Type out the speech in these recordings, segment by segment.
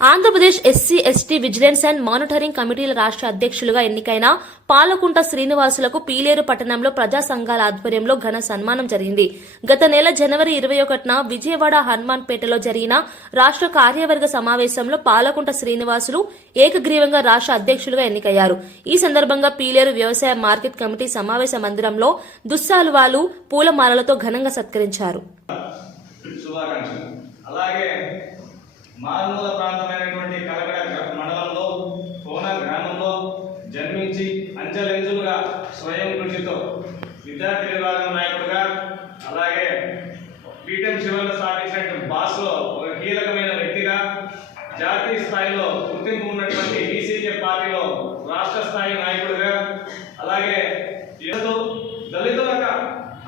Andhra Pradesh SC ST vigilance and monitoring కమిటీల రాష్ట్ర అధ్యక్షులుగా ఎన్నికైన పాలకుంట శ్రీనివాసులకు పీలేరు పట్టణంలో ప్రజా సంఘాల ఆధ్వర్యంలో ఘన సన్మానం జరిగింది. గత నెల జనవరి 21న విజయవాడ హనుమాన్పేటలో జరిగిన రాష్ట్ర కార్యవర్గ సమావేశంలో పాలకుంట శ్రీనివాసులు ఏకగ్రీవంగా రాష్ట్ర అధ్యక్షులుగా ఎన్నికయ్యారు. ఈ సందర్భంగా పీలేరు వ్యవసాయ మార్కెట్ కమిటీ సమావేశ మందిరంలో దుస్సాలువాలు పూలమాలలతో ఘనంగా సత్కరించారు. మారుమూల ప్రాంతమైనటువంటి కలగడ మండలంలో కోన గ్రామంలో జన్మించి అంచెలంచెలుగా స్వయం కృషితో విద్యార్థి విభాగం నాయకుడిగా, అలాగే పీఠం చివరిలో స్థాపించినటువంటి బాస్లో ఒక కీలకమైన వ్యక్తిగా, జాతీయ స్థాయిలో గుర్తింపు ఉన్నటువంటి బీసీకే పార్టీలో రాష్ట్ర స్థాయి నాయకుడిగా, అలాగే దళితుల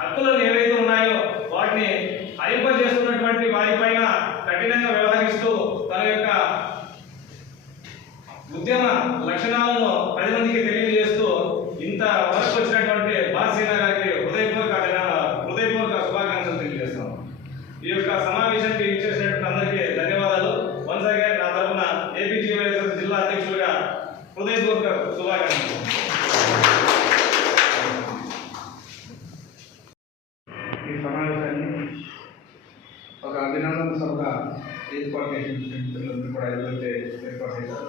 హక్కులను ఏవైతే ఉన్నాయో వాటిని అయింపజేస్తున్నటువంటి వారిపైన కఠినంగా వ్యవహరిస్తూ తన యొక్క ఉద్యమ లక్షణాలను 10 మందికి తెలియజేస్తూ ఇంత వరకు వచ్చినటువంటి బాసీనా గారికి హృదయపూర్వక శుభాకాంక్షలు తెలియజేస్తాం. ఈ యొక్క సమావేశానికి ఇచ్చేసినటువంటి అందరికీ ధన్యవాదాలు. వన్స్ అగైన్ నా తరఫున ఏపీజీవైఎస్ఎస్ జిల్లా అధ్యక్షులుగా హృదయపూర్వక శుభాకాంక్షలు. ఈ సమావేశాన్ని ఒక అభినందన సభగా ఏర్పాటు చేసిన కూడా ఏదైతే ఏర్పాటు చేశారు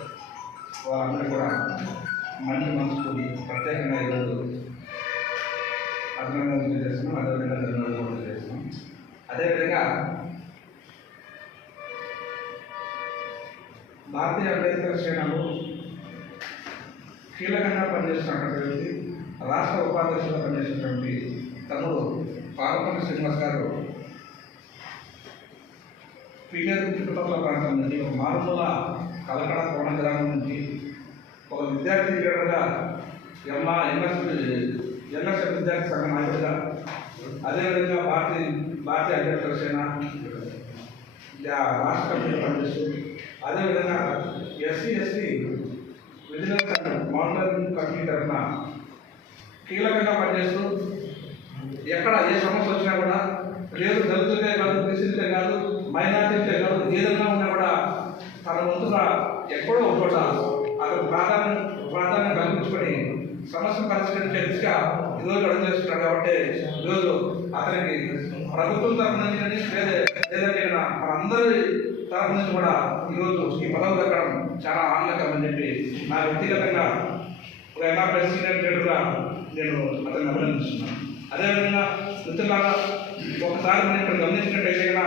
వాళ్ళందరూ కూడా మంచి మనసుకు ప్రత్యేకంగా ఈరోజు అభినందనలు తెలియజేస్తున్నాం, అదేవిధంగా ధన్యవాదాలు కూడా తెలియజేస్తున్నాం. అదేవిధంగా భారతీయ అంబేద్కర్ సేనలో కీలకంగా పనిచేస్తున్నటువంటి రాష్ట్ర ఉపాధ్యక్షులుగా పనిచేసినటువంటి తమ్ముడు పాలకుంట శ్రీనివాస్ గారు పీలేరు చుట్టుపక్కల ప్రాంతం నుంచి, ఒక మారుమూల కలకడ కోణ గ్రామం నుంచి ఒక విద్యార్థి లీడర్గా, ఎంఎస్ విద్యార్థి సంఘ నాయకుడిగా, అదేవిధంగా భారతీయ అంబేద్కర్ సేన రాష్ట్ర కమిటీలో పనిచేస్తూ, అదేవిధంగా SC ST vigilance and monitoring committee తరఫున కీలకంగా పనిచేస్తూ ఎక్కడ ఏ సమస్య వచ్చినా కూడా లేదు దళితులకే కాదు, బీసీలకే కాదు, మైనార్టీలకే కాదు, ఏదైనా ఉన్నా కూడా తన వంతుగా ఎక్కడో ఒక చోట అతను ప్రాధాన్యం కల్పించుకొని సమస్యను పరిష్కరించే దిశగా ఈరోజు అడుగు చేస్తున్నాడు. కాబట్టి ఈరోజు అతనికి ప్రభుత్వం తరఫు నుంచి లేదంటే మనందరి తరఫు నుంచి కూడా ఈరోజు ఈ పదవి దక్కడం చాలా ఆనందకరం అని చెప్పి నా వ్యక్తిగతంగా ఒక ఎంఆర్ఎస్ సీనియర్ లీడర్గా నేను అతన్ని అభినందిస్తున్నాను. అదేవిధంగా మిత్రులారా, ఒకసారి మనం ఇక్కడ గమనించినట్టయితే కదా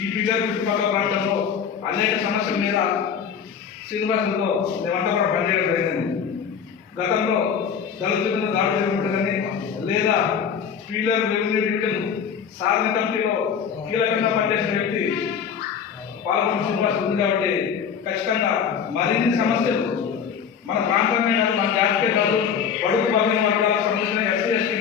ఈ పీలేరు చుట్టుపక్కల ప్రాంతంలో అనేక సమస్యల మీద శ్రీనివాసులతో మేమంతా కూడా పనిచేయడం జరిగింది. గతంలో దళితుల మీద దాడి జరిగినట్టు కానీ, లేదా పీలేరు రెవెన్యూ డివిజన్ సాధన కమిటీలో కీలకంగా పనిచేసిన వ్యక్తి పాలకుంట శ్రీనివాస్ ఉంది. కాబట్టి ఖచ్చితంగా మరిన్ని సమస్యలు మన ప్రాంతమే కాదు, మన జాతికే కాదు, బడుగు బలహీన వర్గాలకు సంబంధించిన ఎస్సీ ఎస్టీ